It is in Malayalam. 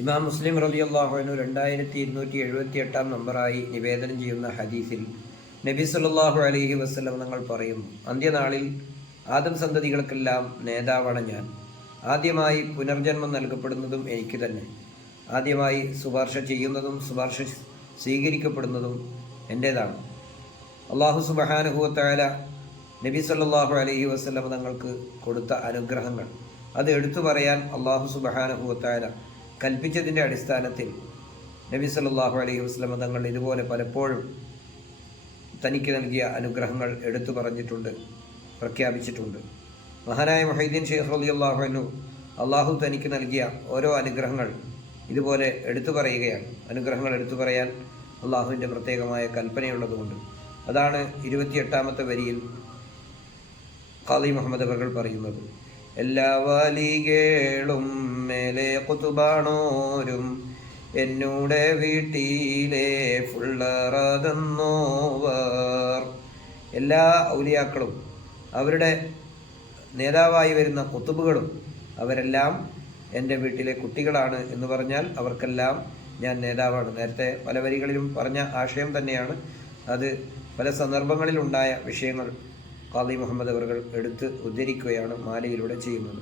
ഇമാം മുസ്ലിം റളിയല്ലാഹു അൻഹു 2278 നമ്പറായി നിവേദനം ചെയ്യുന്ന ഹദീസിൽ നബി സല്ലല്ലാഹു അലൈഹി വസല്ലം തങ്ങൾ പറയുന്നു, അന്ത്യനാളിൽ ആദം സന്തതികൾക്കെല്ലാം നേതാവാണ് ഞാൻ. ആദ്യമായി പുനർജന്മം നൽകപ്പെടുന്നതും എനിക്ക് തന്നെ. ആദ്യമായി ശുപാർശ ചെയ്യുന്നതും ശുപാർശ സ്വീകരിക്കപ്പെടുന്നതും എൻ്റേതാണ്. അല്ലാഹു സുബ്ഹാനഹു വ തആല നബി സല്ലല്ലാഹു അലൈഹി വസല്ലം തങ്ങൾക്ക് കൊടുത്ത അനുഗ്രഹങ്ങൾ അത് എടുത്തു പറയാൻ അല്ലാഹു സുബ്ഹാനഹു വ തആല കൽപ്പിച്ചതിൻ്റെ അടിസ്ഥാനത്തിൽ നബി സല്ലല്ലാഹു അലൈഹി വസല്ലം തങ്ങൾ ഇതുപോലെ പലപ്പോഴും തനിക്ക് നൽകിയ അനുഗ്രഹങ്ങൾ എടുത്തു പറഞ്ഞിട്ടുണ്ട്, പ്രഖ്യാപിച്ചിട്ടുണ്ട്. മഹാനായ മുഹയ്യിദ്ദീൻ ശൈഖ് റളിയല്ലാഹു അൻഹു അള്ളാഹു തനിക്ക് നൽകിയ ഓരോ അനുഗ്രഹങ്ങൾ ഇതുപോലെ എടുത്തു പറയുകയാണ്. അനുഗ്രഹങ്ങൾ എടുത്തു പറയാൻ അള്ളാഹുവിൻ്റെ പ്രത്യേകമായ കൽപ്പനയുള്ളതുകൊണ്ട്. അതാണ് 28-ാമത്തെ വരിയിൽ ഖാദി മുഹമ്മദ് അവർ പറയുന്നത്. എല്ലാ വാലികളും മേലെ കുതുബാണോരും എന്നൂടെ വീട്ടിലെ ഫുള്ളറതെന്നോവർ. എല്ലാ ഔലിയാക്കളും അവരുടെ നേതാവായി വരുന്ന കുത്തുബുകളും അവരെല്ലാം എൻ്റെ വീട്ടിലെ കുട്ടികളാണ് എന്ന് പറഞ്ഞാൽ അവർക്കെല്ലാം ഞാൻ നേതാവാണ്. നേരത്തെ പല വരികളിലും പറഞ്ഞ ആശയം തന്നെയാണ്. അത് പല സന്ദർഭങ്ങളിലുണ്ടായ വിഷയങ്ങൾ ഖാദി മുഹമ്മദ് അവർ എടുത്ത് ഉദ്ധരിക്കുകയാണ് മാലയിലൂടെ ചെയ്യുന്നത്.